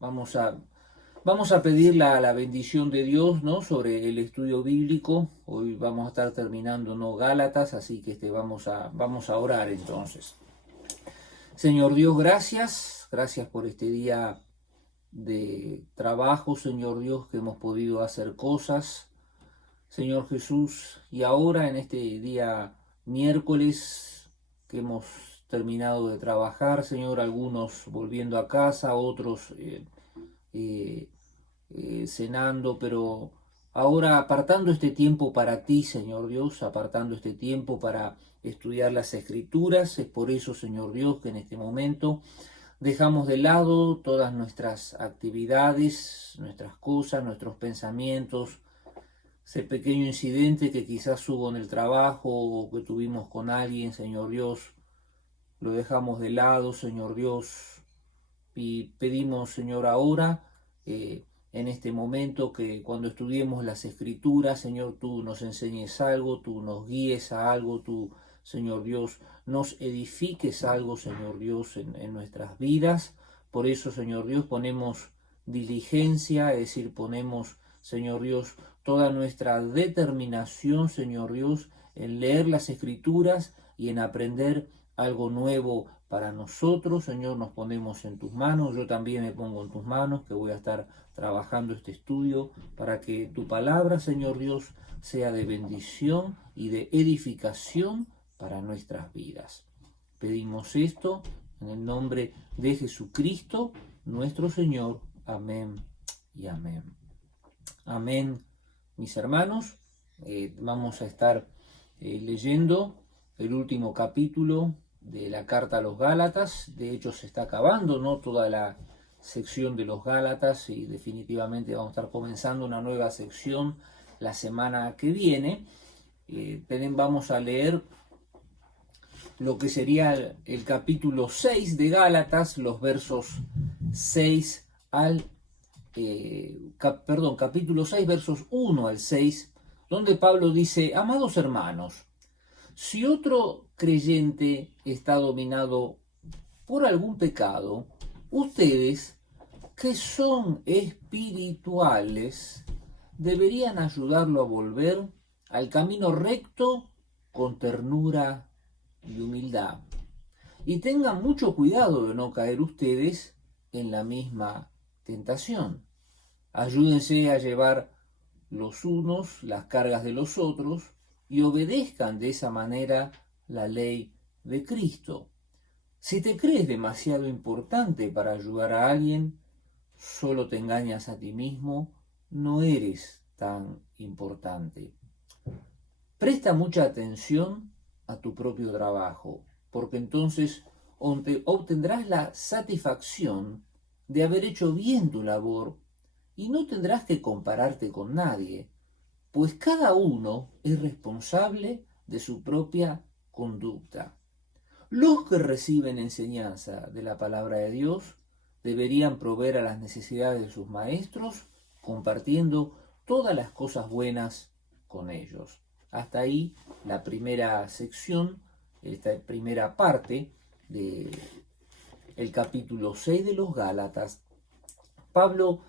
Vamos a, vamos a pedir la bendición de Dios, ¿no? Sobre el estudio bíblico. Hoy vamos a estar terminando, ¿no? Gálatas, así que vamos a orar entonces. Señor Dios, gracias por este día de trabajo, Señor Dios, que hemos podido hacer cosas, Señor Jesús, y ahora en este día miércoles que hemos terminado de trabajar, Señor, algunos volviendo a casa, otros eh, cenando, pero ahora apartando este tiempo para ti, Señor Dios, apartando este tiempo para estudiar las Escrituras. Es por eso, Señor Dios, que en este momento dejamos de lado todas nuestras actividades, nuestras cosas, nuestros pensamientos, ese pequeño incidente que quizás hubo en el trabajo o que tuvimos con alguien, Señor Dios, lo dejamos de lado, Señor Dios, y pedimos, Señor, ahora, en este momento, que cuando estudiemos las Escrituras, Señor, tú nos enseñes algo, tú nos guíes a algo, tú, Señor Dios, nos edifiques algo, Señor Dios, en nuestras vidas. Por eso, Señor Dios, ponemos diligencia, es decir, ponemos, Señor Dios, toda nuestra determinación, Señor Dios, en leer las Escrituras y en aprender algo nuevo para nosotros. Señor, nos ponemos en tus manos. Yo también me pongo en tus manos, que voy a estar trabajando este estudio para que tu palabra, Señor Dios, sea de bendición y de edificación para nuestras vidas. Pedimos esto en el nombre de Jesucristo, nuestro Señor. Amén y amén. Amén, mis hermanos. Vamos a estar leyendo el último capítulo de la carta a los Gálatas. De hecho, se está acabando, ¿no? Toda la sección de los Gálatas y definitivamente vamos a estar comenzando una nueva sección la semana que viene. Vamos a leer lo que sería el capítulo 6 de Gálatas, los versos 6 al capítulo 6, versos 1 al 6, donde Pablo dice: amados hermanos, si otro creyente está dominado por algún pecado, ustedes, que son espirituales, deberían ayudarlo a volver al camino recto con ternura y humildad. Y tengan mucho cuidado de no caer ustedes en la misma tentación. Ayúdense a llevar los unos las cargas de los otros y obedezcan de esa manera la ley de Cristo. Si te crees demasiado importante para ayudar a alguien, solo te engañas a ti mismo, no eres tan importante. Presta mucha atención a tu propio trabajo, porque entonces obtendrás la satisfacción de haber hecho bien tu labor y no tendrás que compararte con nadie, pues cada uno es responsable de su propia conducta. Los que reciben enseñanza de la palabra de Dios deberían proveer a las necesidades de sus maestros, compartiendo todas las cosas buenas con ellos. Hasta ahí la primera sección, esta primera parte del capítulo 6 de los Gálatas. Pablo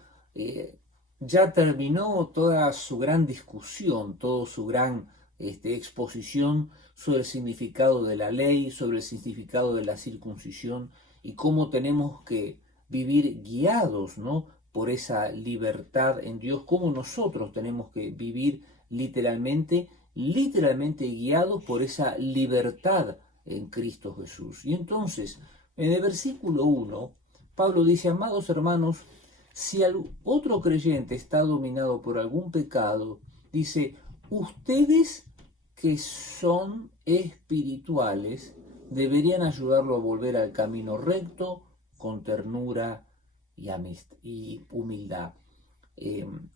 ya terminó toda su gran discusión, toda su gran exposición sobre el significado de la ley, sobre el significado de la circuncisión y cómo tenemos que vivir guiados, ¿no?, por esa libertad en Dios, cómo nosotros tenemos que vivir literalmente guiados por esa libertad en Cristo Jesús. Y entonces, en el versículo 1, Pablo dice: amados hermanos, si otro creyente está dominado por algún pecado, dice, ustedes que son espirituales deberían ayudarlo a volver al camino recto con ternura y humildad.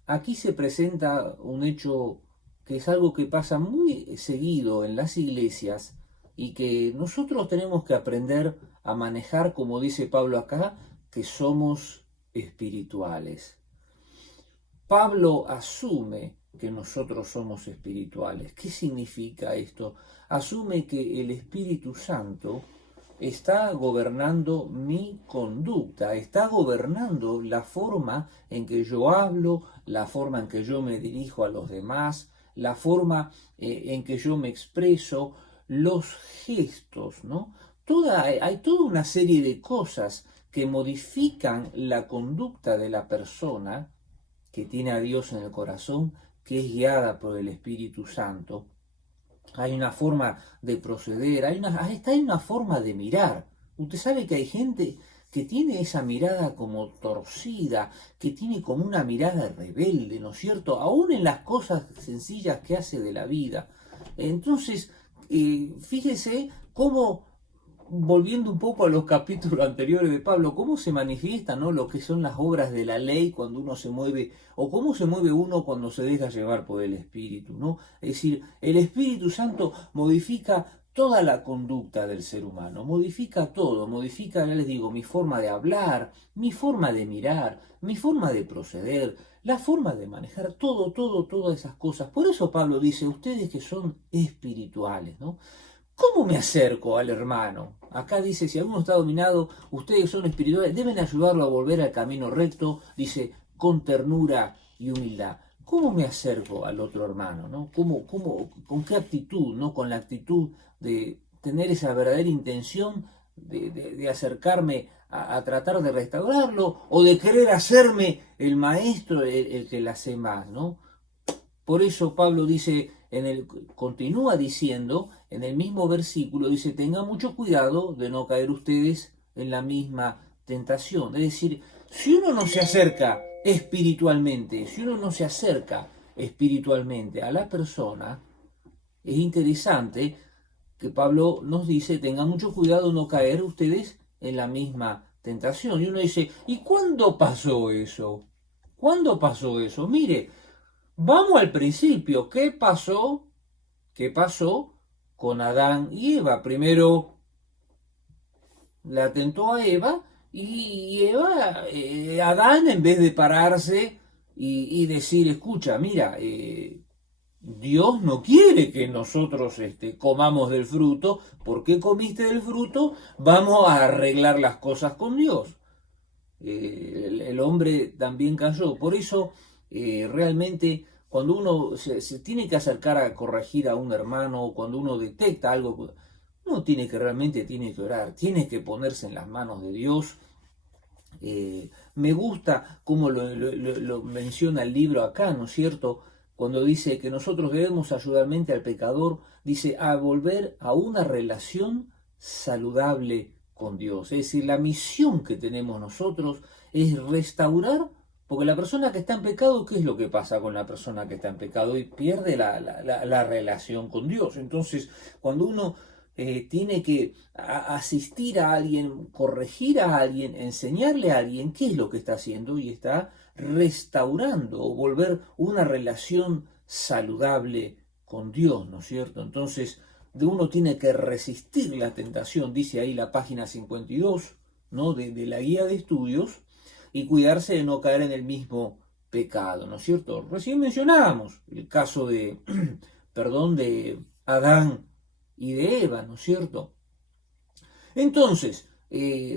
Aquí se presenta un hecho que es algo que pasa muy seguido en las iglesias y que nosotros tenemos que aprender a manejar, como dice Pablo acá, que somos espirituales. Pablo asume que nosotros somos espirituales. ¿Qué significa esto? Asume que el Espíritu Santo está gobernando mi conducta, está gobernando la forma en que yo hablo, la forma en que yo me dirijo a los demás, la forma en que yo me expreso, los gestos, ¿no? Hay toda una serie de cosas que modifican la conducta de la persona que tiene a Dios en el corazón, que es guiada por el Espíritu Santo. Hay una forma de proceder, hasta hay una forma de mirar. Usted sabe que hay gente que tiene esa mirada como torcida, que tiene como una mirada rebelde, ¿no es cierto? Aún en las cosas sencillas que hace de la vida. Entonces, fíjese cómo, volviendo un poco a los capítulos anteriores de Pablo, cómo se manifiesta, ¿no?, lo que son las obras de la ley cuando uno se mueve, o cómo se mueve uno cuando se deja llevar por el Espíritu, ¿no? Es decir, el Espíritu Santo modifica toda la conducta del ser humano, modifica todo, modifica, ya les digo, mi forma de hablar, mi forma de mirar, mi forma de proceder, la forma de manejar, todas esas cosas. Por eso Pablo dice, ustedes que son espirituales, ¿no? ¿Cómo me acerco al hermano? Acá dice, si alguno está dominado, ustedes son espirituales, deben ayudarlo a volver al camino recto, dice, con ternura y humildad. ¿Cómo me acerco al otro hermano? ¿No? ¿Con qué actitud? ¿No? Con la actitud de tener esa verdadera intención de acercarme a tratar de restaurarlo, o de querer hacerme el maestro, el que la sé más, ¿no? Por eso Pablo dice, continúa diciendo, en el mismo versículo, dice, tengan mucho cuidado de no caer ustedes en la misma tentación. Es decir, si uno no se acerca espiritualmente, si uno no se acerca espiritualmente a la persona, es interesante que Pablo nos dice, tengan mucho cuidado de no caer ustedes en la misma tentación. Y uno dice, ¿y cuándo pasó eso? ¿Cuándo pasó eso? Mire, vamos al principio. ¿Qué pasó? ¿Qué pasó con Adán y Eva? Primero la tentó a Eva y Eva, Adán, en vez de pararse y decir, escucha, mira, Dios no quiere que nosotros comamos del fruto. ¿Por qué comiste del fruto? Vamos a arreglar las cosas con Dios. El hombre también cayó. Por eso, realmente, cuando uno se tiene que acercar a corregir a un hermano, cuando uno detecta algo, uno realmente tiene que orar, tiene que ponerse en las manos de Dios. Me gusta cómo lo menciona el libro acá, ¿no es cierto? Cuando dice que nosotros debemos ayudarmente al pecador, dice, a volver a una relación saludable con Dios. Es decir, la misión que tenemos nosotros es restaurar, porque la persona que está en pecado, ¿qué es lo que pasa con la persona que está en pecado? Y pierde la relación con Dios. Entonces, cuando uno tiene que asistir a alguien, corregir a alguien, enseñarle a alguien qué es lo que está haciendo, y está restaurando o volver una relación saludable con Dios, ¿no es cierto? Entonces, uno tiene que resistir la tentación, dice ahí la página 52, ¿no?, de la guía de estudios, y cuidarse de no caer en el mismo pecado, ¿no es cierto? Recién mencionábamos el caso de, perdón, de Adán y de Eva, ¿no es cierto? Entonces,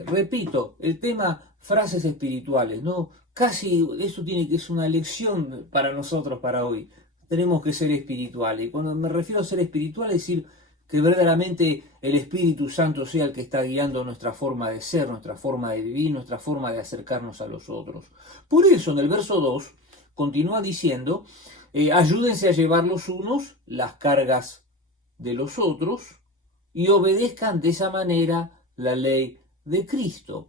repito, el tema frases espirituales, ¿no? Casi eso tiene que ser una lección para nosotros para hoy. Tenemos que ser espirituales. Y cuando me refiero a ser espiritual, es decir, que verdaderamente el Espíritu Santo sea el que está guiando nuestra forma de ser, nuestra forma de vivir, nuestra forma de acercarnos a los otros. Por eso, en el verso 2, continúa diciendo, ayúdense a llevar los unos las cargas de los otros y obedezcan de esa manera la ley de Cristo.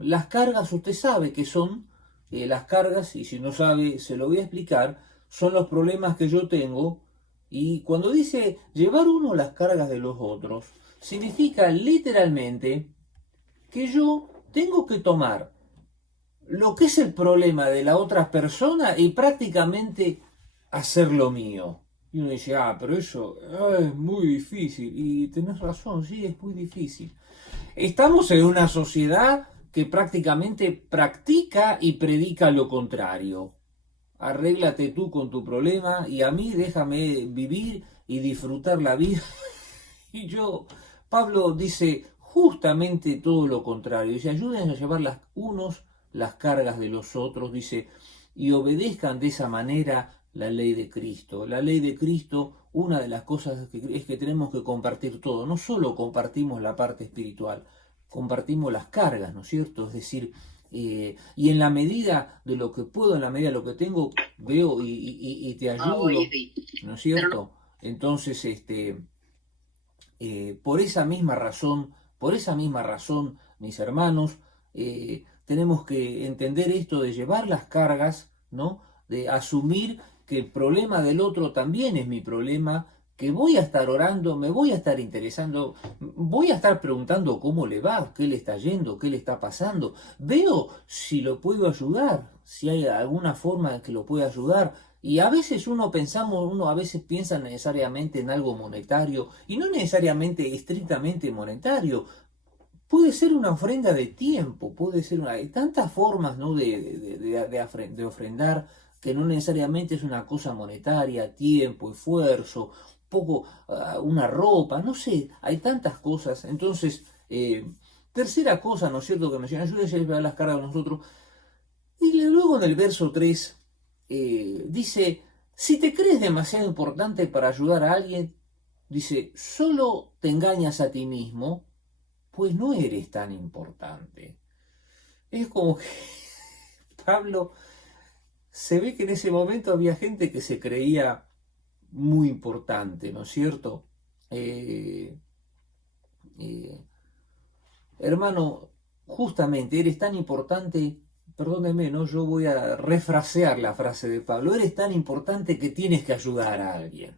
Las cargas, usted sabe que son las cargas, y si no sabe, se lo voy a explicar, son los problemas que yo tengo. Y cuando dice llevar uno las cargas de los otros, significa literalmente que yo tengo que tomar lo que es el problema de la otra persona y prácticamente hacer lo mío. Y uno dice, pero eso es muy difícil. Y tenés razón, sí, es muy difícil. Estamos en una sociedad que prácticamente practica y predica lo contrario. Arréglate tú con tu problema y a mí déjame vivir y disfrutar la vida. Y yo Pablo dice justamente todo lo contrario. Dice, ayuden a llevar unos las cargas de los otros, dice, y obedezcan de esa manera la ley de Cristo. La ley de Cristo, una de las cosas es que tenemos que compartir todo. No solo compartimos la parte espiritual, compartimos las cargas, ¿no es cierto? Es decir, y en la medida de lo que puedo, en la medida de lo que tengo, veo y te ayudo, ¿no es cierto? Entonces, por esa misma razón, mis hermanos, tenemos que entender esto de llevar las cargas, ¿no? De asumir que el problema del otro también es mi problema, que voy a estar orando, me voy a estar interesando, voy a estar preguntando cómo le va, qué le está yendo, qué le está pasando, veo si lo puedo ayudar, si hay alguna forma en que lo pueda ayudar. Y a veces uno a veces piensa necesariamente en algo monetario, y no necesariamente estrictamente monetario. Puede ser una ofrenda de tiempo, hay tantas formas, ¿no? de ofrendar, que no necesariamente es una cosa monetaria, tiempo, esfuerzo, poco, una ropa, no sé, hay tantas cosas. Entonces, tercera cosa, ¿no es cierto?, que menciona, ayúdense a llevar las cargas de nosotros. Y luego en el verso 3 dice, si te crees demasiado importante para ayudar a alguien, dice, solo te engañas a ti mismo, pues no eres tan importante. Es como que Pablo, se ve que en ese momento había gente que se creía muy importante, ¿no es cierto? Hermano, justamente eres tan importante, perdóneme, ¿no? Yo voy a refrasear la frase de Pablo, eres tan importante que tienes que ayudar a alguien.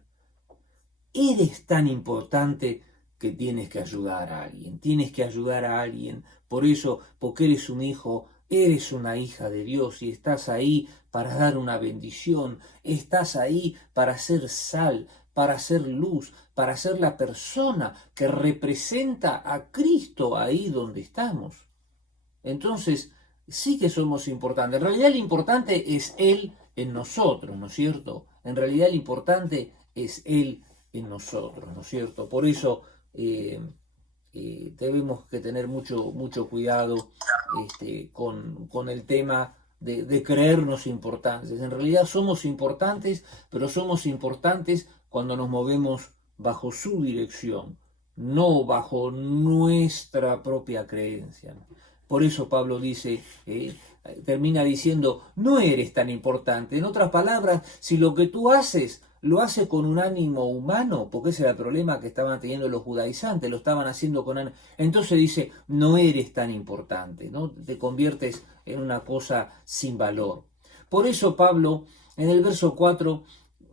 Eres tan importante que tienes que ayudar a alguien, tienes que ayudar a alguien, por eso, porque eres un hijo, eres una hija de Dios y estás ahí para dar una bendición, estás ahí para ser sal, para ser luz, para ser la persona que representa a Cristo ahí donde estamos. Entonces, sí que somos importantes. En realidad lo importante es Él en nosotros, ¿no es cierto? En realidad lo importante es Él en nosotros, ¿no es cierto? Por eso tenemos que tener mucho cuidado con el tema de creernos importantes. En realidad somos importantes, pero somos importantes cuando nos movemos bajo su dirección, no bajo nuestra propia creencia. Por eso Pablo dice, termina diciendo, no eres tan importante. En otras palabras, si lo que tú haces lo hace con un ánimo humano, porque ese era el problema que estaban teniendo los judaizantes, lo estaban haciendo con ánimo. Entonces dice, no eres tan importante, ¿no? Te conviertes en una cosa sin valor. Por eso Pablo, en el verso 4,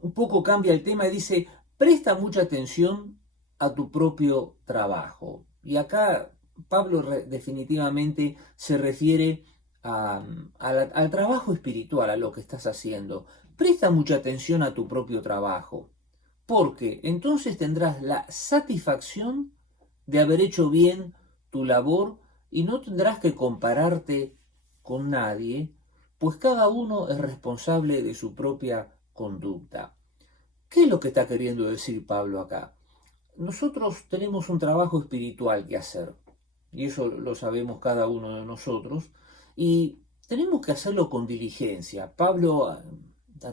un poco cambia el tema y dice, presta mucha atención a tu propio trabajo. Y acá Pablo definitivamente se refiere al trabajo espiritual, a lo que estás haciendo. Presta mucha atención a tu propio trabajo, porque entonces tendrás la satisfacción de haber hecho bien tu labor y no tendrás que compararte con nadie, pues cada uno es responsable de su propia conducta. ¿Qué es lo que está queriendo decir Pablo acá? Nosotros tenemos un trabajo espiritual que hacer, y eso lo sabemos cada uno de nosotros, y tenemos que hacerlo con diligencia. Pablo a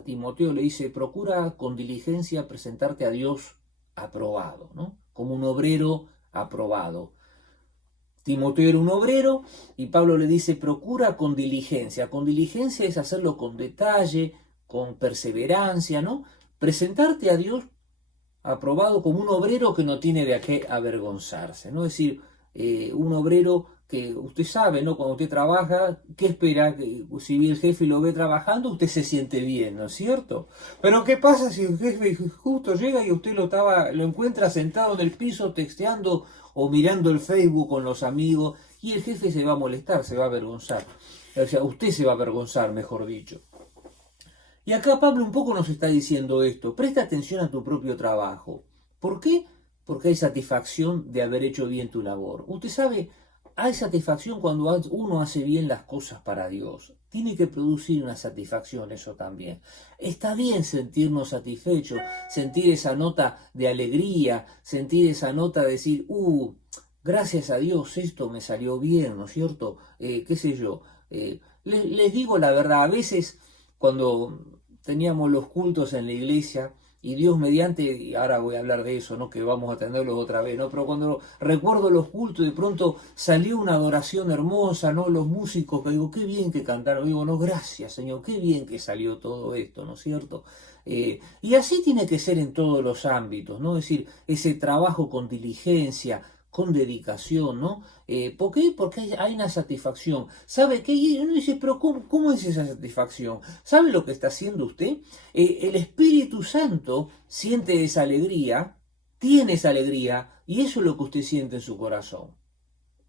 Timoteo le dice, procura con diligencia presentarte a Dios aprobado, ¿no? Como un obrero aprobado. Timoteo era un obrero y Pablo le dice, procura con diligencia. Con diligencia es hacerlo con detalle, con perseverancia, ¿no? Presentarte a Dios aprobado como un obrero que no tiene de qué avergonzarse, ¿no? Es decir, un obrero que usted sabe, ¿no? Cuando usted trabaja, ¿qué espera? Que si el jefe lo ve trabajando, usted se siente bien, ¿no es cierto? Pero ¿qué pasa si el jefe justo llega y usted lo encuentra sentado en el piso texteando o mirando el Facebook con los amigos y el jefe se va a molestar, se va a avergonzar? O sea, usted se va a avergonzar, mejor dicho. Y acá Pablo un poco nos está diciendo esto, presta atención a tu propio trabajo. ¿Por qué? Porque hay satisfacción de haber hecho bien tu labor. Usted sabe, hay satisfacción cuando uno hace bien las cosas para Dios. Tiene que producir una satisfacción eso también. Está bien sentirnos satisfechos, sentir esa nota de alegría, sentir esa nota de decir, gracias a Dios esto me salió bien, ¿no es cierto? Qué sé yo. Les digo la verdad, a veces cuando teníamos los cultos en la iglesia, y Dios mediante, y ahora voy a hablar de eso, ¿no? Que vamos a tenerlos otra vez, ¿no? Pero cuando recuerdo los cultos, de pronto salió una adoración hermosa, ¿no? Los músicos, que digo, qué bien que cantaron. Digo, no, gracias, Señor, qué bien que salió todo esto, ¿no es cierto? Y así tiene que ser en todos los ámbitos, ¿no? Es decir, ese trabajo con diligencia, con dedicación, ¿no? ¿Por qué? Porque hay una satisfacción. ¿Sabe qué? Y uno dice, pero ¿cómo es esa satisfacción? ¿Sabe lo que está haciendo usted? El Espíritu Santo siente esa alegría, tiene esa alegría, y eso es lo que usted siente en su corazón.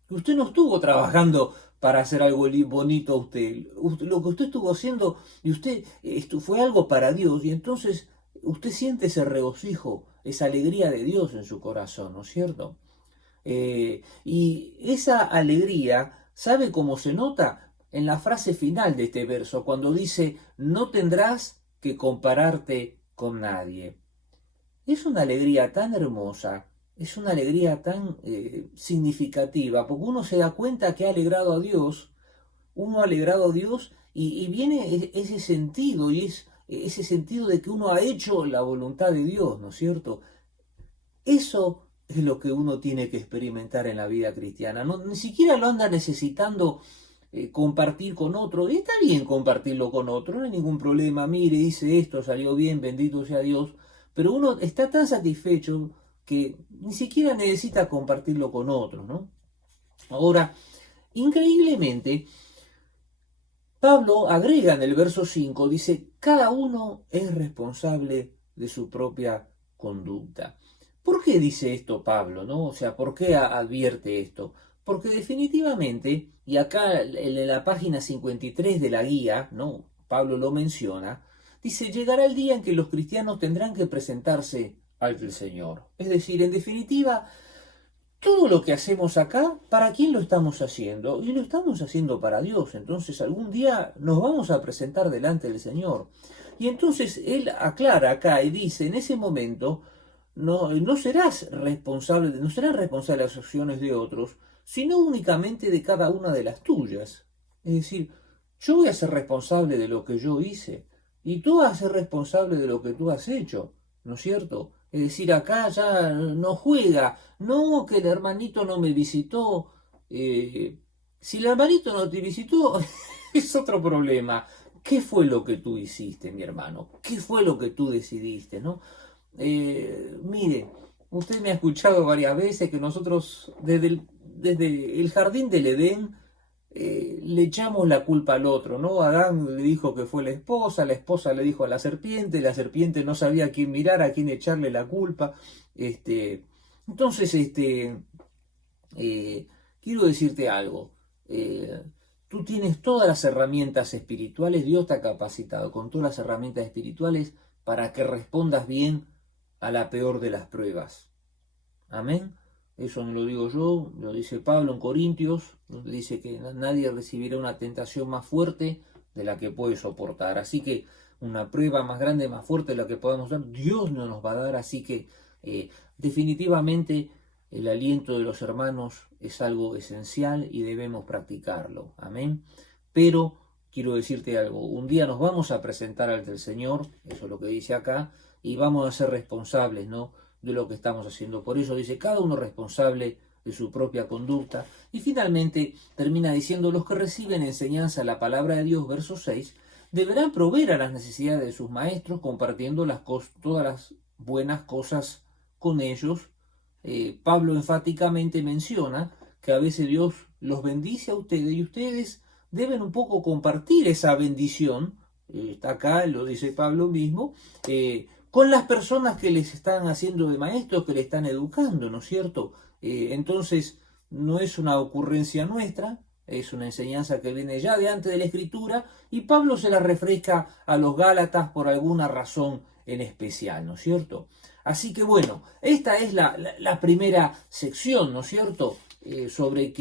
Usted no estuvo trabajando para hacer algo bonito a usted. Lo que usted estuvo haciendo, y usted esto fue algo para Dios, y entonces usted siente ese regocijo, esa alegría de Dios en su corazón, ¿no es cierto? Y esa alegría, ¿sabe cómo se nota? En la frase final de este verso, cuando dice, no tendrás que compararte con nadie. Es una alegría tan hermosa, es una alegría tan significativa, porque uno se da cuenta que ha alegrado a Dios, uno ha alegrado a Dios y viene ese sentido, y es ese sentido de que uno ha hecho la voluntad de Dios, ¿no es cierto? Eso es lo que uno tiene que experimentar en la vida cristiana. No, ni siquiera lo anda necesitando compartir con otro. Y está bien compartirlo con otro, no hay ningún problema. Mire, hice esto, salió bien, bendito sea Dios. Pero uno está tan satisfecho que ni siquiera necesita compartirlo con otros, ¿no? Ahora, increíblemente, Pablo agrega en el verso 5, dice, cada uno es responsable de su propia conducta. ¿Por qué dice esto Pablo, no? O sea, ¿por qué advierte esto? Porque definitivamente, y acá en la página 53 de la guía, ¿no? Pablo lo menciona, dice, llegará el día en que los cristianos tendrán que presentarse ante el Señor. Es decir, en definitiva, todo lo que hacemos acá, ¿para quién lo estamos haciendo? Y lo estamos haciendo para Dios. Entonces algún día nos vamos a presentar delante del Señor. Y entonces él aclara acá y dice, en ese momento no serás responsable, no serás responsable de las acciones de otros, sino únicamente de cada una de las tuyas. Es decir, yo voy a ser responsable de lo que yo hice y tú vas a ser responsable de lo que tú has hecho, ¿no es cierto? Es decir, acá ya no juega, no que el hermanito no me visitó. Si el hermanito no te visitó, es otro problema. ¿Qué fue lo que tú hiciste, mi hermano? ¿Qué fue lo que tú decidiste, no? Mire, usted me ha escuchado varias veces que nosotros desde el jardín del Edén le echamos la culpa al otro, ¿no? Adán le dijo que fue la esposa le dijo a la serpiente no sabía a quién mirar, a quién echarle la culpa. Entonces, quiero decirte algo. Tú tienes todas las herramientas espirituales, Dios te ha capacitado con todas las herramientas espirituales para que respondas bien a la peor de las pruebas. Amén. Eso no lo digo yo, lo dice Pablo en Corintios, donde dice que nadie recibirá una tentación más fuerte de la que puede soportar. Así que una prueba más grande, más fuerte de la que podamos dar, Dios no nos va a dar. Así que definitivamente el aliento de los hermanos es algo esencial y debemos practicarlo. Amén. Pero quiero decirte algo, un día nos vamos a presentar ante el Señor, eso es lo que dice acá, y vamos a ser responsables, ¿no?, de lo que estamos haciendo. Por eso dice, cada uno responsable de su propia conducta. Y finalmente termina diciendo, los que reciben enseñanza de la palabra de Dios, verso 6, deberán proveer a las necesidades de sus maestros, compartiendo todas las buenas cosas con ellos. Pablo enfáticamente menciona que a veces Dios los bendice a ustedes y ustedes deben un poco compartir esa bendición. Está acá, lo dice Pablo mismo, con las personas que les están haciendo de maestros, que le están educando, ¿no es cierto? Entonces, no es una ocurrencia nuestra, es una enseñanza que viene ya de antes de la Escritura, y Pablo se la refresca a los Gálatas por alguna razón en especial, ¿no es cierto? Así que bueno, esta es la primera sección, ¿no es cierto? sobre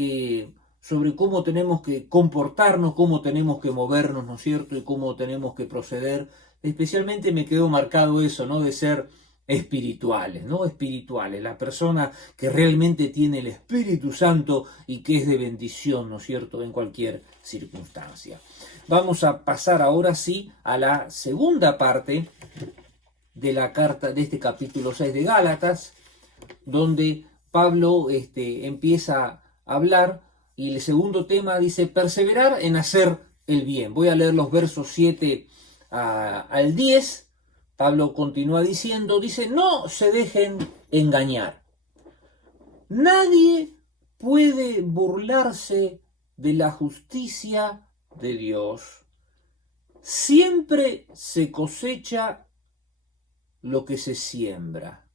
cómo tenemos que comportarnos, cómo tenemos que movernos, ¿no es cierto? Y cómo tenemos que proceder. Especialmente me quedó marcado eso, ¿no? De ser espirituales, ¿no? Espirituales, la persona que realmente tiene el Espíritu Santo y que es de bendición, ¿no es cierto?, en cualquier circunstancia. Vamos a pasar ahora sí a la segunda parte de la carta, de este capítulo 6 de Gálatas, donde Pablo empieza a hablar y el segundo tema dice perseverar en hacer el bien. Voy a leer los versos 7 al 10. Pablo continúa diciendo, dice, no se dejen engañar. Nadie puede burlarse de la justicia de Dios. Siempre se cosecha lo que se siembra.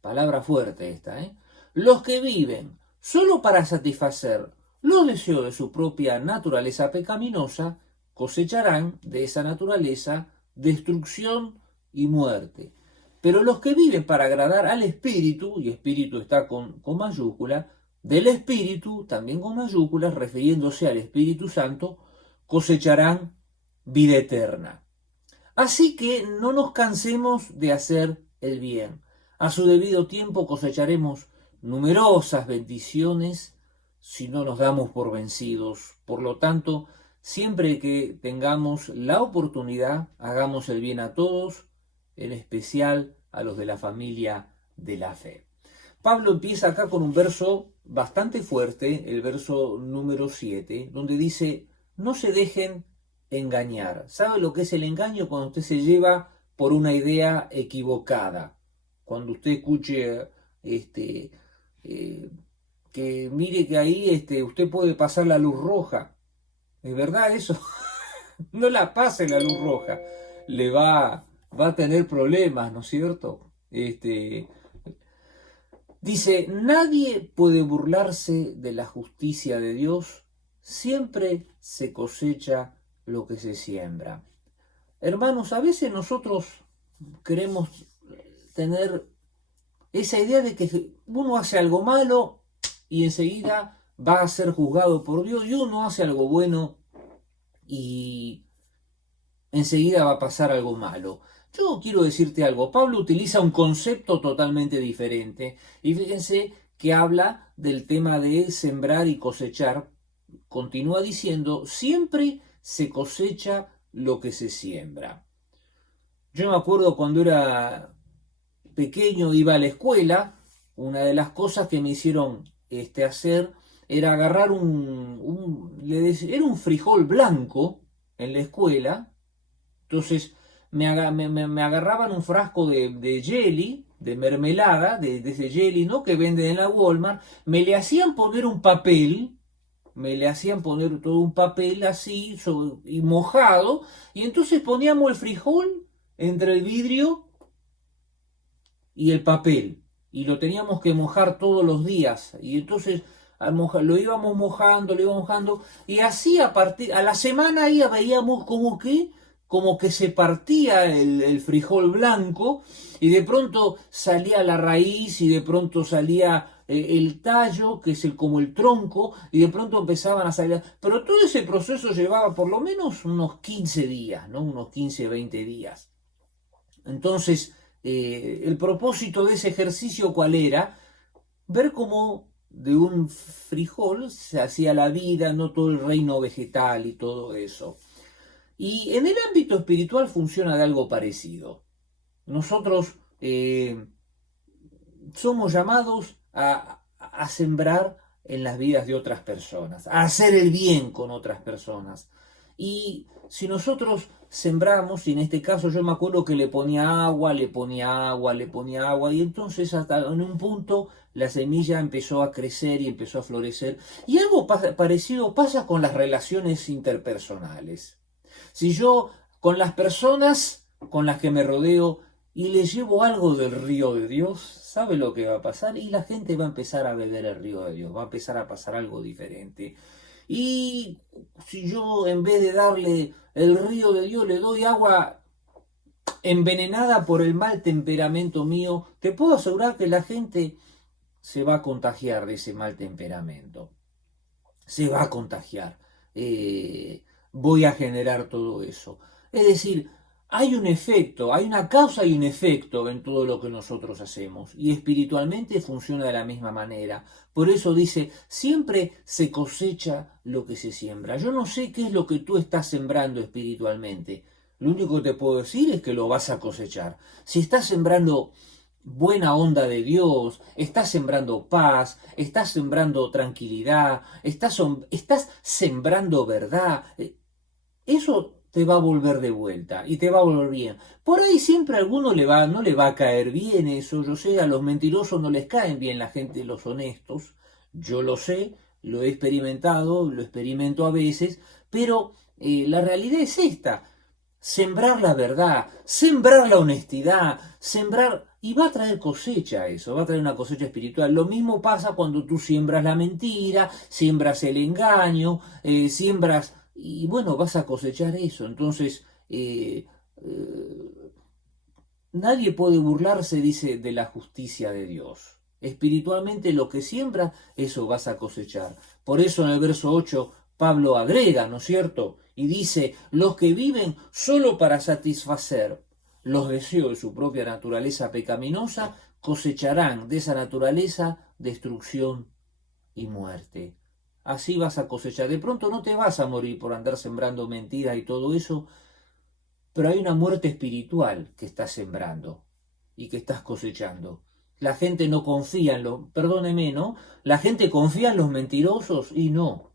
Palabra fuerte esta, ¿eh? Los que viven solo para satisfacer los deseos de su propia naturaleza pecaminosa cosecharán de esa naturaleza destrucción y muerte. Pero los que viven para agradar al Espíritu, y Espíritu está con mayúscula, del Espíritu, también con mayúsculas, refiriéndose al Espíritu Santo, cosecharán vida eterna. Así que no nos cansemos de hacer el bien. A su debido tiempo cosecharemos numerosas bendiciones si no nos damos por vencidos. Por lo tanto, siempre que tengamos la oportunidad, hagamos el bien a todos, en especial a los de la familia de la fe. Pablo empieza acá con un verso bastante fuerte, el verso número 7, donde dice, no se dejen engañar. ¿Sabe lo que es el engaño? Cuando usted se lleva por una idea equivocada. Cuando usted escuche que mire que ahí usted puede pasar la luz roja. ¿Es verdad eso? No la pase la luz roja. Le va a tener problemas, ¿no es cierto? Dice, nadie puede burlarse de la justicia de Dios. Siempre se cosecha lo que se siembra. Hermanos, a veces nosotros queremos tener esa idea de que uno hace algo malo y enseguida va a ser juzgado por Dios, y uno hace algo bueno y enseguida va a pasar algo malo. Yo quiero decirte algo, Pablo utiliza un concepto totalmente diferente y fíjense que habla del tema de sembrar y cosechar. Continúa diciendo, siempre se cosecha lo que se siembra. Yo me acuerdo cuando era pequeño, iba a la escuela, una de las cosas que me hicieron hacer era agarrar era un frijol blanco en la escuela. Entonces me agarraban un frasco de jelly, de mermelada, de ese jelly, ¿no?, que venden en la Walmart, me le hacían poner un papel, me le hacían poner todo un papel así y mojado, y entonces poníamos el frijol entre el vidrio y el papel, y lo teníamos que mojar todos los días, y entonces lo íbamos mojando, y así a la semana ya veíamos como que se partía el frijol blanco, y de pronto salía la raíz, y de pronto salía el tallo, que es como el tronco, y de pronto empezaban a salir. Pero todo ese proceso llevaba por lo menos unos 15 días, ¿no? Unos 15, 20 días. Entonces, el propósito de ese ejercicio, ¿cuál era? Ver cómo de un frijol se hacía la vida, no todo el reino vegetal y todo eso. Y en el ámbito espiritual funciona de algo parecido. Nosotros somos llamados a sembrar en las vidas de otras personas, a hacer el bien con otras personas. Y si nosotros sembramos, y en este caso yo me acuerdo que le ponía agua, y entonces hasta en un punto la semilla empezó a crecer y empezó a florecer. Y algo parecido pasa con las relaciones interpersonales. Si yo con las personas con las que me rodeo y les llevo algo del río de Dios, ¿sabe lo que va a pasar? Y la gente va a empezar a beber el río de Dios, va a empezar a pasar algo diferente. Y si yo en vez de darle el río de Dios le doy agua envenenada por el mal temperamento mío, te puedo asegurar que la gente se va a contagiar de ese mal temperamento. Se va a contagiar. Voy a generar todo eso. Es decir, hay un efecto, hay una causa y un efecto en todo lo que nosotros hacemos. Y espiritualmente funciona de la misma manera. Por eso dice, siempre se cosecha lo que se siembra. Yo no sé qué es lo que tú estás sembrando espiritualmente. Lo único que te puedo decir es que lo vas a cosechar. Si estás sembrando buena onda de Dios, estás sembrando paz, estás sembrando tranquilidad, estás sembrando verdad, eso te va a volver de vuelta y te va a volver bien. Por ahí siempre a alguno no le va a caer bien eso, yo sé, a los mentirosos no les caen bien la gente, los honestos, yo lo sé, lo he experimentado, lo experimento a veces, pero la realidad es esta. Sembrar la verdad, sembrar la honestidad, sembrar... Y va a traer cosecha eso, va a traer una cosecha espiritual. Lo mismo pasa cuando tú siembras la mentira, siembras el engaño, siembras... Y bueno, vas a cosechar eso. Entonces, nadie puede burlarse, dice, de la justicia de Dios. Espiritualmente lo que siembra, eso vas a cosechar. Por eso en el verso 8 Pablo agrega, ¿no es cierto? Y dice, los que viven solo para satisfacer los deseos de su propia naturaleza pecaminosa, cosecharán de esa naturaleza destrucción y muerte. Así vas a cosechar. De pronto no te vas a morir por andar sembrando mentiras y todo eso, pero hay una muerte espiritual que estás sembrando y que estás cosechando. La gente no confía en los, perdóneme, ¿no? La gente confía en los mentirosos y no.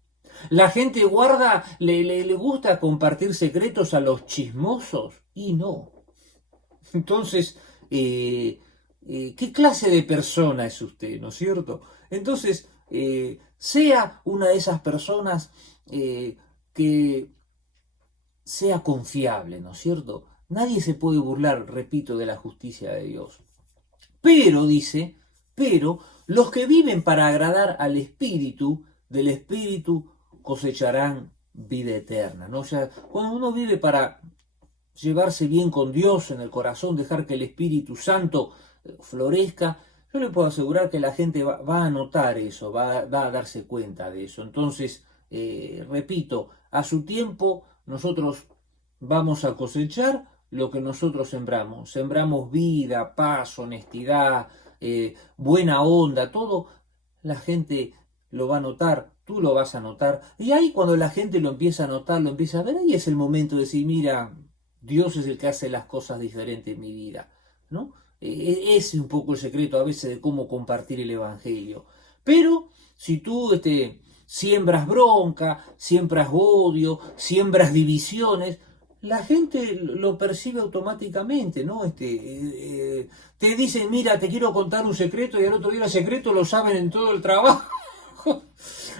La gente guarda, le gusta compartir secretos a los chismosos y no. Entonces, ¿qué clase de persona es usted, no es cierto? Entonces, sea una de esas personas que sea confiable, ¿no es cierto? Nadie se puede burlar, repito, de la justicia de Dios. Pero, dice, pero los que viven para agradar al Espíritu, del Espíritu cosecharán vida eterna, ¿no? O sea, cuando uno vive para llevarse bien con Dios en el corazón, dejar que el Espíritu Santo florezca, yo le puedo asegurar que la gente va a notar eso, va a darse cuenta de eso. Entonces, repito, a su tiempo nosotros vamos a cosechar lo que nosotros sembramos. Sembramos vida, paz, honestidad, buena onda, todo. La gente lo va a notar, tú lo vas a notar. Y ahí cuando la gente lo empieza a notar, lo empieza a ver, ahí es el momento de decir, mira, Dios es el que hace las cosas diferentes en mi vida, ¿no? Es un poco el secreto a veces de cómo compartir el Evangelio. Pero si tú siembras bronca, siembras odio, siembras divisiones, la gente lo percibe automáticamente, ¿no? Te dicen, mira, te quiero contar un secreto y al otro día el secreto lo saben en todo el trabajo.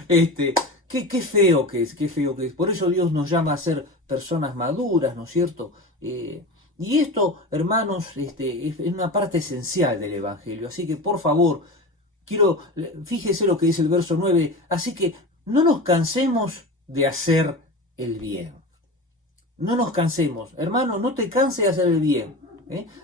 Qué feo que es, qué feo que es. Por eso Dios nos llama a ser personas maduras, ¿no es cierto? Y esto, hermanos, es una parte esencial del Evangelio. Así que, por favor, fíjese lo que dice el verso 9. Así que no nos cansemos de hacer el bien. No nos cansemos. Hermano, no te canses de hacer el bien.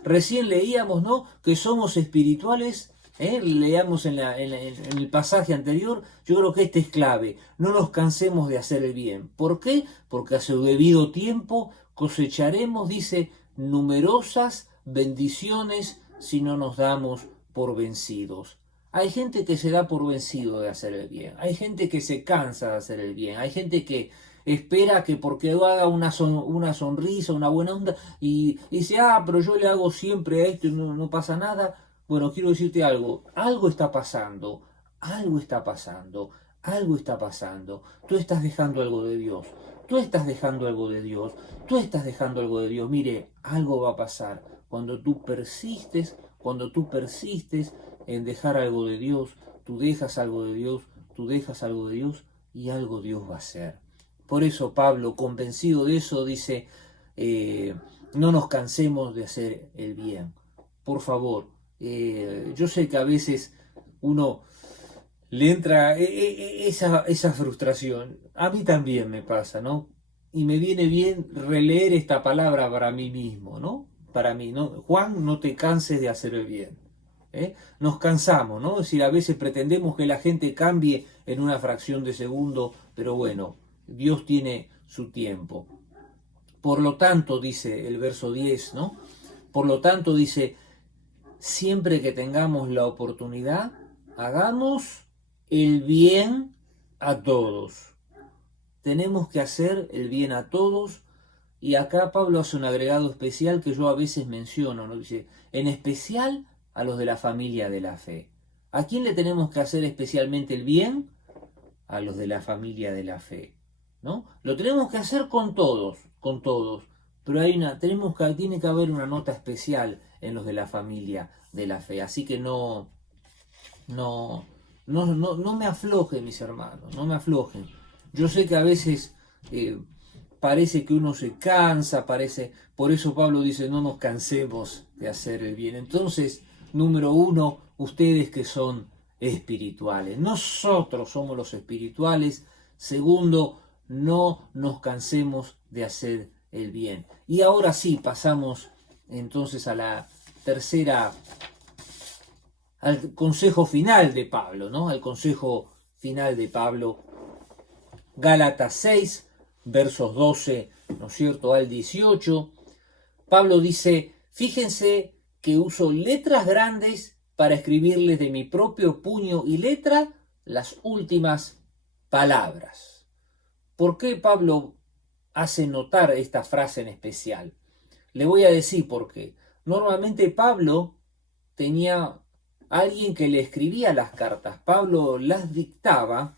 Recién leíamos, ¿no?, que somos espirituales. Leamos en el pasaje anterior. Yo creo que este es clave. No nos cansemos de hacer el bien. ¿Por qué? Porque a su debido tiempo cosecharemos, dice, numerosas bendiciones si no nos damos por vencidos. Hay gente que se da por vencido de hacer el bien. Hay gente que se cansa de hacer el bien. Hay gente que espera que porque haga una sonrisa, una buena onda, y dice, pero yo le hago siempre a esto y no pasa nada. Bueno, quiero decirte algo. Algo está pasando. Algo está pasando. Algo está pasando. Tú estás dejando algo de Dios. Tú estás dejando algo de Dios. Tú estás dejando algo de Dios. Mire, algo va a pasar. Cuando tú persistes en dejar algo de Dios, tú dejas algo de Dios, tú dejas algo de Dios y algo Dios va a hacer. Por eso Pablo, convencido de eso, dice, no nos cansemos de hacer el bien. Por favor, yo sé que a veces uno le entra esa frustración. A mí también me pasa, ¿no? Y me viene bien releer esta palabra para mí mismo, ¿no? Para mí, ¿no? Juan, no te canses de hacer el bien. Nos cansamos, ¿no? Es decir, a veces pretendemos que la gente cambie en una fracción de segundo, pero bueno, Dios tiene su tiempo. Por lo tanto, dice el verso 10, ¿no? Por lo tanto, dice, siempre que tengamos la oportunidad, hagamos el bien a todos. Tenemos que hacer el bien a todos. Y acá Pablo hace un agregado especial que yo a veces menciono, ¿no? Dice, en especial a los de la familia de la fe. ¿A quién le tenemos que hacer especialmente el bien? A los de la familia de la fe, ¿no? Lo tenemos que hacer con todos, pero tiene que haber una nota especial en los de la familia de la fe. Así que no me aflojen, mis hermanos, no me aflojen. Yo sé que a veces parece que uno se cansa, por eso Pablo dice, no nos cansemos de hacer el bien. Entonces, número uno, ustedes que son espirituales, nosotros somos los espirituales. Segundo, no nos cansemos de hacer el bien. Y ahora sí, pasamos entonces a la tercera, al consejo final de Pablo, ¿no? Al consejo final de Pablo, Gálatas 6, versos 12, ¿no es cierto?, al 18. Pablo dice, fíjense que uso letras grandes para escribirles de mi propio puño y letra las últimas palabras. ¿Por qué Pablo hace notar esta frase en especial? Le voy a decir por qué. Normalmente Pablo tenía alguien que le escribía las cartas. Pablo las dictaba,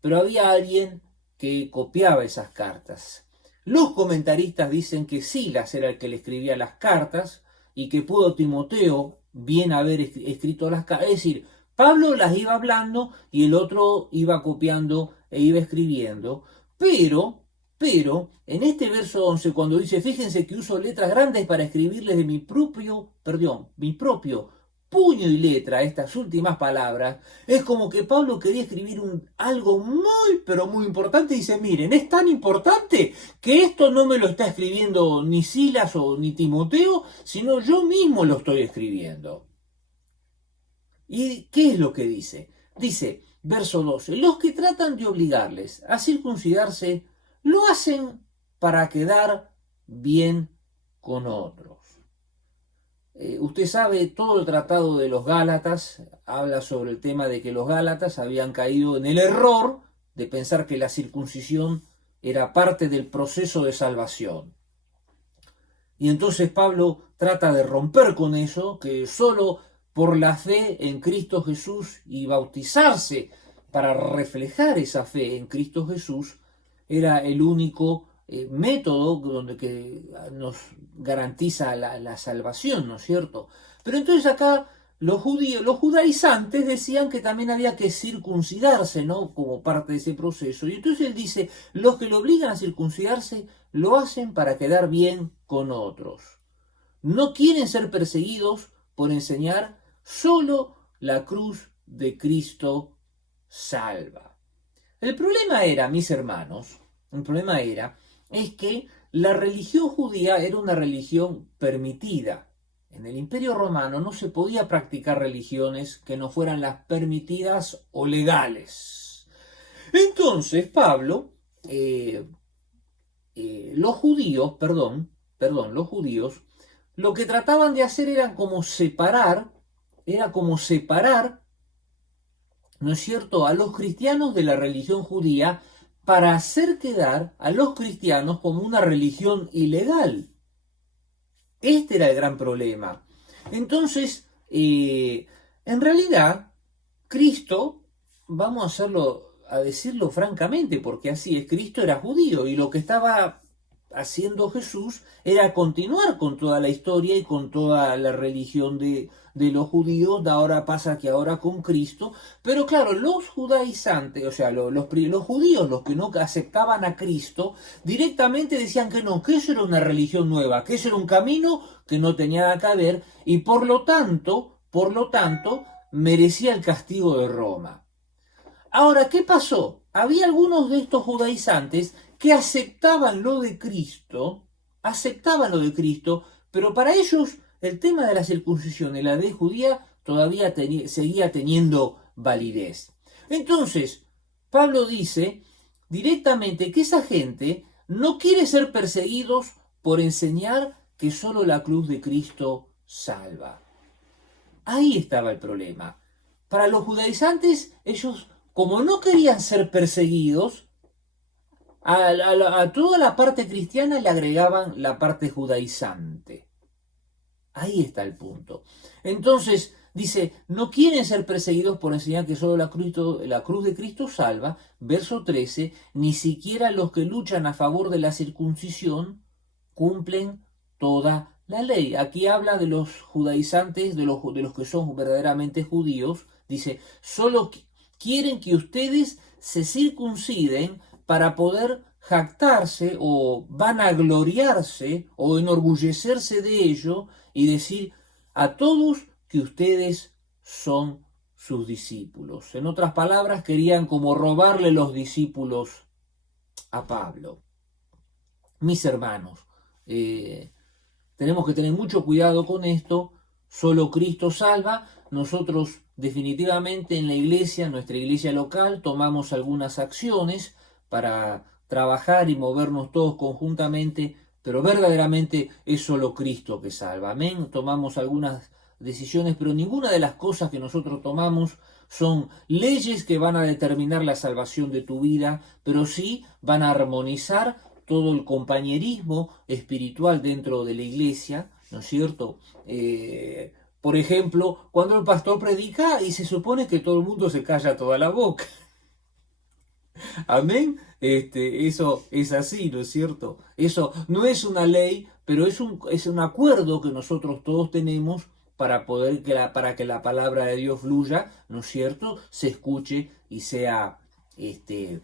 pero había alguien que copiaba esas cartas. Los comentaristas dicen que Silas era el que le escribía las cartas y que pudo Timoteo bien haber escrito las cartas. Es decir, Pablo las iba hablando y el otro iba copiando e iba escribiendo, pero en este verso 11, cuando dice, fíjense que uso letras grandes para escribirles de mi propio puño y letra estas últimas palabras, es como que Pablo quería escribir algo muy, pero muy importante. Y dice, miren, es tan importante que esto no me lo está escribiendo ni Silas o ni Timoteo, sino yo mismo lo estoy escribiendo. ¿Y qué es lo que dice? Dice, verso 12, los que tratan de obligarles a circuncidarse, lo hacen para quedar bien con otros. Usted sabe, todo el tratado de los Gálatas habla sobre el tema de que los Gálatas habían caído en el error de pensar que la circuncisión era parte del proceso de salvación. Y entonces Pablo trata de romper con eso, que solo por la fe en Cristo Jesús y bautizarse para reflejar esa fe en Cristo Jesús era el único método donde que nos garantiza la salvación, ¿no es cierto? Pero entonces acá los judaizantes decían que también había que circuncidarse, ¿no? Como parte de ese proceso. Y entonces él dice, los que lo obligan a circuncidarse lo hacen para quedar bien con otros. No quieren ser perseguidos por enseñar, solo la cruz de Cristo salva. El problema era, mis hermanos, es que la religión judía era una religión permitida. En el Imperio Romano no se podía practicar religiones que no fueran las permitidas o legales. Entonces, Pablo, los judíos, lo que trataban de hacer era como separar, ¿no es cierto?, a los cristianos de la religión judía para hacer quedar a los cristianos como una religión ilegal. Este era el gran problema. Entonces, en realidad, Cristo, vamos a decirlo francamente, porque así es, Cristo era judío y lo que estaba haciendo Jesús era continuar con toda la historia y con toda la religión de los judíos. Ahora pasa que ahora con Cristo, pero claro, los judaizantes, o sea, los judíos, los que no aceptaban a Cristo, directamente decían que no, que eso era una religión nueva, que eso era un camino que no tenía nada que ver y por lo tanto, merecía el castigo de Roma. Ahora, ¿qué pasó? Había algunos de estos judaizantes que aceptaban lo de Cristo, pero para ellos el tema de la circuncisión y la ley judía todavía seguía teniendo validez. Entonces, Pablo dice directamente que esa gente no quiere ser perseguidos por enseñar que solo la cruz de Cristo salva. Ahí estaba el problema. Para los judaizantes, ellos, como no querían ser perseguidos, a toda la parte cristiana le agregaban la parte judaizante. Ahí está el punto. Entonces, dice, no quieren ser perseguidos por enseñar que solo la cruz de Cristo salva. Verso 13, ni siquiera los que luchan a favor de la circuncisión cumplen toda la ley. Aquí habla de los judaizantes, de los que son verdaderamente judíos. Dice, solo quieren que ustedes se circunciden para poder jactarse o vanagloriarse o enorgullecerse de ello y decir a todos que ustedes son sus discípulos. En otras palabras, querían como robarle los discípulos a Pablo. Mis hermanos, tenemos que tener mucho cuidado con esto. Solo Cristo salva. Nosotros definitivamente en la iglesia, nuestra iglesia local, tomamos algunas acciones para trabajar y movernos todos conjuntamente, pero verdaderamente es solo Cristo que salva. Amén. Tomamos algunas decisiones, pero ninguna de las cosas que nosotros tomamos son leyes que van a determinar la salvación de tu vida, pero sí van a armonizar todo el compañerismo espiritual dentro de la iglesia, ¿no es cierto? Por ejemplo, cuando el pastor predica y se supone que todo el mundo se calla toda la boca. Amén. Eso es así, ¿no es cierto? Eso no es una ley, pero es un acuerdo que nosotros todos tenemos para para que la palabra de Dios fluya, ¿no es cierto? Se escuche y sea de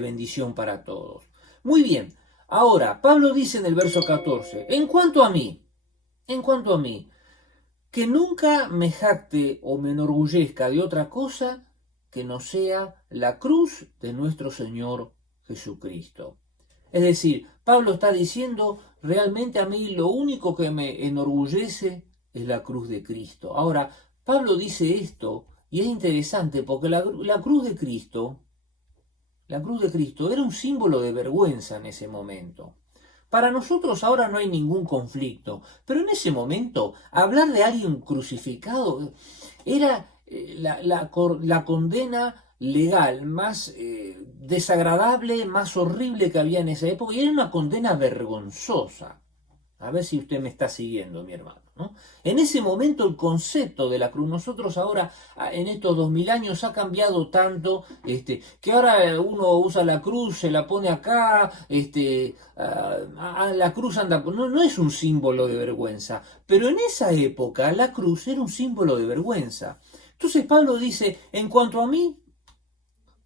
bendición para todos. Muy bien. Ahora, Pablo dice en el verso 14, en cuanto a mí, que nunca me jacte o me enorgullezca de otra cosa que no sea la cruz de nuestro Señor Jesucristo. Es decir, Pablo está diciendo, realmente a mí lo único que me enorgullece es la cruz de Cristo. Ahora, Pablo dice esto y es interesante porque la cruz de Cristo era un símbolo de vergüenza en ese momento. Para nosotros ahora no hay ningún conflicto, pero en ese momento hablar de alguien crucificado era la condena legal más desagradable, más horrible que había en esa época, y era una condena vergonzosa. A ver si usted me está siguiendo, mi hermano, ¿no? En ese momento el concepto de la cruz, nosotros ahora en estos 2000 años ha cambiado tanto, que ahora uno usa la cruz, se la pone acá, la cruz anda, no es un símbolo de vergüenza, pero en esa época la cruz era un símbolo de vergüenza. Entonces Pablo dice, en cuanto a mí,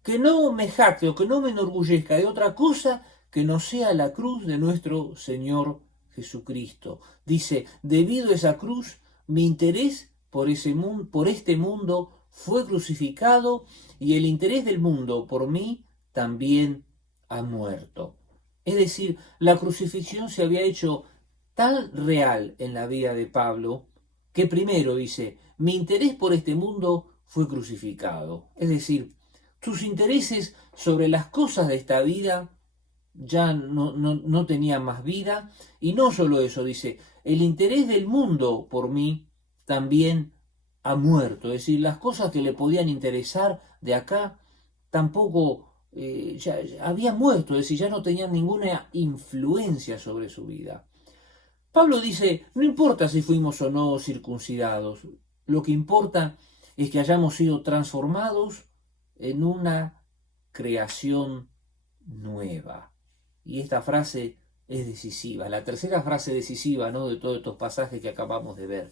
que no me jacte o que no me enorgullezca de otra cosa que no sea la cruz de nuestro Señor Jesucristo. Dice, debido a esa cruz, mi interés por este mundo fue crucificado y el interés del mundo por mí también ha muerto. Es decir, la crucifixión se había hecho tan real en la vida de Pablo que primero dice, mi interés por este mundo fue crucificado. Es decir, sus intereses sobre las cosas de esta vida ya no tenía más vida, y no solo eso, dice, el interés del mundo por mí también ha muerto, es decir, las cosas que le podían interesar de acá tampoco ya había muerto, es decir, ya no tenían ninguna influencia sobre su vida. Pablo dice, no importa si fuimos o no circuncidados, lo que importa es que hayamos sido transformados en una creación nueva. Y esta frase es decisiva, la tercera frase decisiva, ¿no?, de todos estos pasajes que acabamos de ver.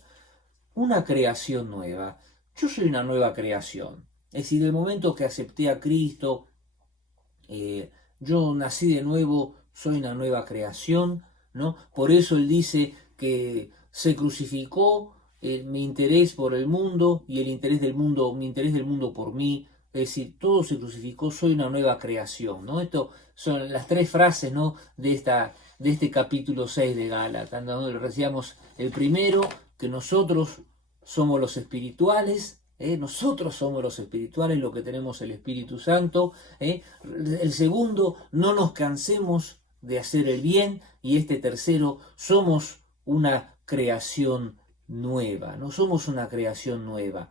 Una creación nueva. Yo soy una nueva creación. Es decir, el momento que acepté a Cristo, yo nací de nuevo, soy una nueva creación, ¿no? Por eso él dice que se crucificó mi interés por el mundo y mi interés del mundo por mí es decir, todo se crucificó, soy una nueva creación, ¿no? Esto son las tres frases, ¿no?, de este capítulo 6 de Gálatas, donde decíamos el primero, que nosotros somos los espirituales, nosotros somos los espirituales, lo que tenemos el Espíritu Santo. El segundo, no nos cansemos de hacer el bien, y este tercero, somos una creación nueva, no somos una creación nueva.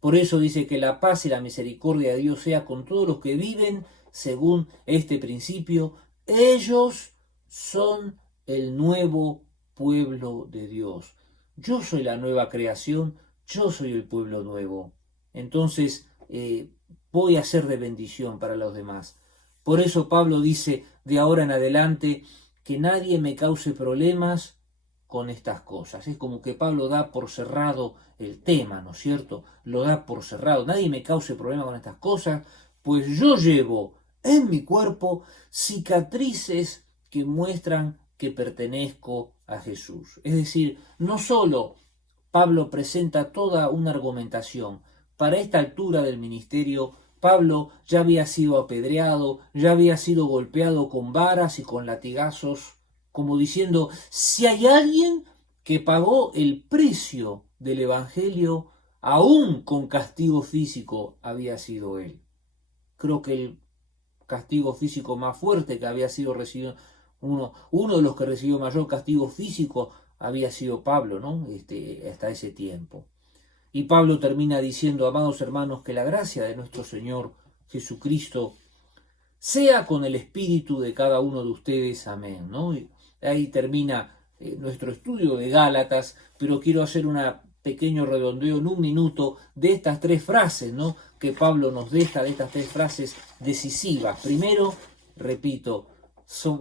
Por eso dice que la paz y la misericordia de Dios sea con todos los que viven según este principio. Ellos son el nuevo pueblo de Dios. Yo soy la nueva creación, yo soy el pueblo nuevo. Entonces voy a ser de bendición para los demás. Por eso Pablo dice de ahora en adelante que nadie me cause problemas con estas cosas. Es como que Pablo da por cerrado el tema, ¿no es cierto? Lo da por cerrado. Nadie me cause problema con estas cosas, pues yo llevo en mi cuerpo cicatrices que muestran que pertenezco a Jesús. Es decir, no solo Pablo presenta toda una argumentación. Para esta altura del ministerio, Pablo ya había sido apedreado, ya había sido golpeado con varas y con latigazos, como diciendo, si hay alguien que pagó el precio del Evangelio, aún con castigo físico, había sido él. Creo que el castigo físico más fuerte que había sido recibido, uno de los que recibió mayor castigo físico, había sido Pablo, ¿no? Hasta ese tiempo. Y Pablo termina diciendo, amados hermanos, que la gracia de nuestro Señor Jesucristo sea con el espíritu de cada uno de ustedes. Amén, ¿no? Y ahí termina nuestro estudio de Gálatas, pero quiero hacer un pequeño redondeo en un minuto de estas tres frases, ¿no?, que Pablo nos deja, de estas tres frases decisivas. Primero, repito,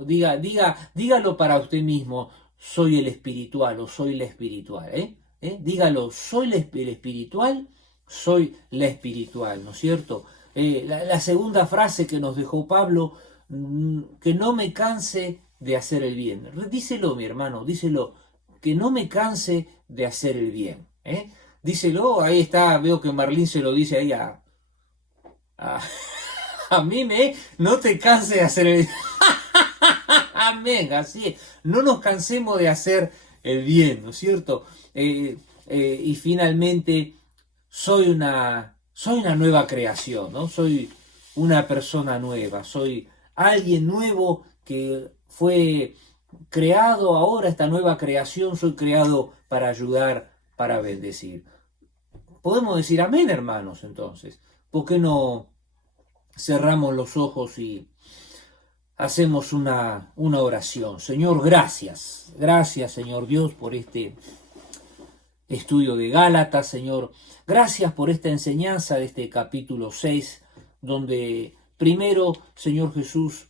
dígalo para usted mismo, soy el espiritual o soy la espiritual, dígalo, soy el espiritual, soy la espiritual, ¿no es cierto? La segunda frase que nos dejó Pablo, que no me canse de hacer el bien. Díselo, mi hermano, díselo, que no me canse de hacer el bien. Díselo, ahí está, veo que Marlín se lo dice ahí a mí, no te canses de hacer el bien. Amén, así es. No nos cansemos de hacer el bien, ¿no es cierto? Y finalmente, soy una nueva creación, ¿no? Soy una persona nueva, soy alguien nuevo que fue creado ahora, esta nueva creación, soy creado para ayudar, para bendecir. Podemos decir amén, hermanos, entonces. ¿Por qué no cerramos los ojos y hacemos una oración? Señor, gracias. Gracias, Señor Dios, por este estudio de Gálatas, Señor. Gracias por esta enseñanza de este capítulo 6, donde primero, Señor Jesús,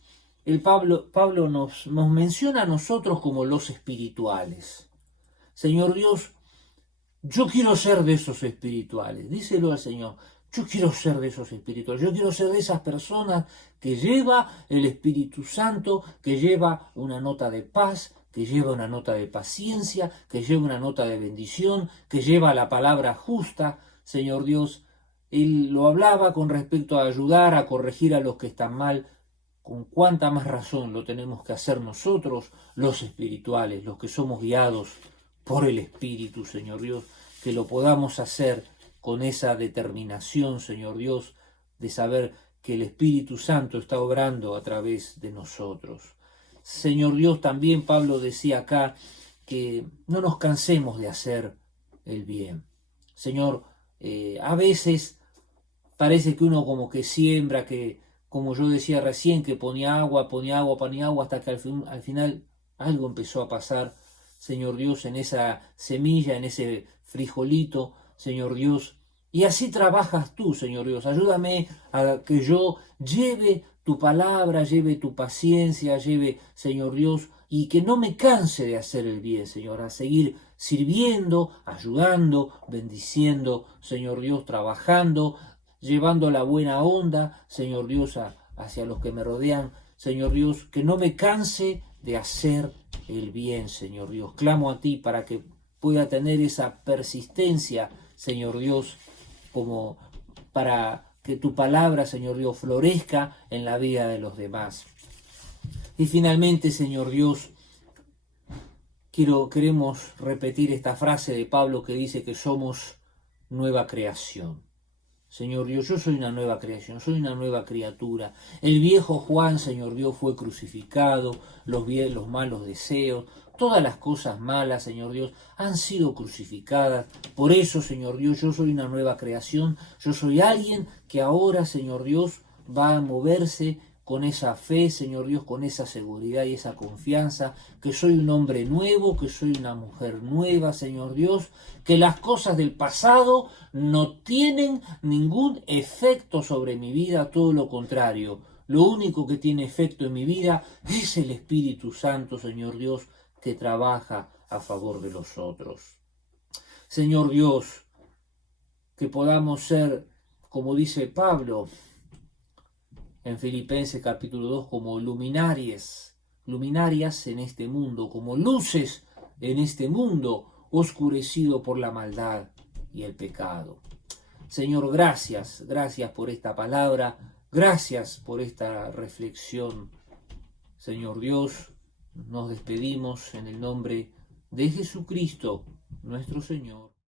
Pablo nos menciona a nosotros como los espirituales. Señor Dios, yo quiero ser de esos espirituales. Díselo al Señor. Yo quiero ser de esos espirituales. Yo quiero ser de esas personas que lleva el Espíritu Santo, que lleva una nota de paz, que lleva una nota de paciencia, que lleva una nota de bendición, que lleva la palabra justa. Señor Dios, Él lo hablaba con respecto a ayudar, a corregir a los que están mal. Con cuánta más razón lo tenemos que hacer nosotros, los espirituales, los que somos guiados por el Espíritu, Señor Dios, que lo podamos hacer con esa determinación, Señor Dios, de saber que el Espíritu Santo está obrando a través de nosotros. Señor Dios, también Pablo decía acá que no nos cansemos de hacer el bien. Señor, a veces parece que uno como que siembra, que como yo decía recién, que ponía agua, hasta que al final algo empezó a pasar, Señor Dios, en esa semilla, en ese frijolito, Señor Dios. Y así trabajas tú, Señor Dios. Ayúdame a que yo lleve tu palabra, lleve tu paciencia, lleve, Señor Dios, y que no me canse de hacer el bien, Señor, a seguir sirviendo, ayudando, bendiciendo, Señor Dios, trabajando, llevando la buena onda, Señor Dios, hacia los que me rodean, Señor Dios, que no me canse de hacer el bien, Señor Dios. Clamo a ti para que pueda tener esa persistencia, Señor Dios, como para que tu palabra, Señor Dios, florezca en la vida de los demás. Y finalmente, Señor Dios, queremos repetir esta frase de Pablo que dice que somos nueva creación. Señor Dios, yo soy una nueva creación, soy una nueva criatura. El viejo Juan, Señor Dios, fue crucificado, los malos deseos, todas las cosas malas, Señor Dios, han sido crucificadas. Por eso, Señor Dios, yo soy una nueva creación, yo soy alguien que ahora, Señor Dios, va a moverse con esa fe, Señor Dios, con esa seguridad y esa confianza, que soy un hombre nuevo, que soy una mujer nueva, Señor Dios, que las cosas del pasado no tienen ningún efecto sobre mi vida, todo lo contrario. Lo único que tiene efecto en mi vida es el Espíritu Santo, Señor Dios, que trabaja a favor de los otros. Señor Dios, que podamos ser, como dice Pablo, en Filipenses capítulo 2, como luminarias en este mundo, como luces en este mundo oscurecido por la maldad y el pecado. Señor, gracias por esta palabra, gracias por esta reflexión. Señor Dios, nos despedimos en el nombre de Jesucristo, nuestro Señor.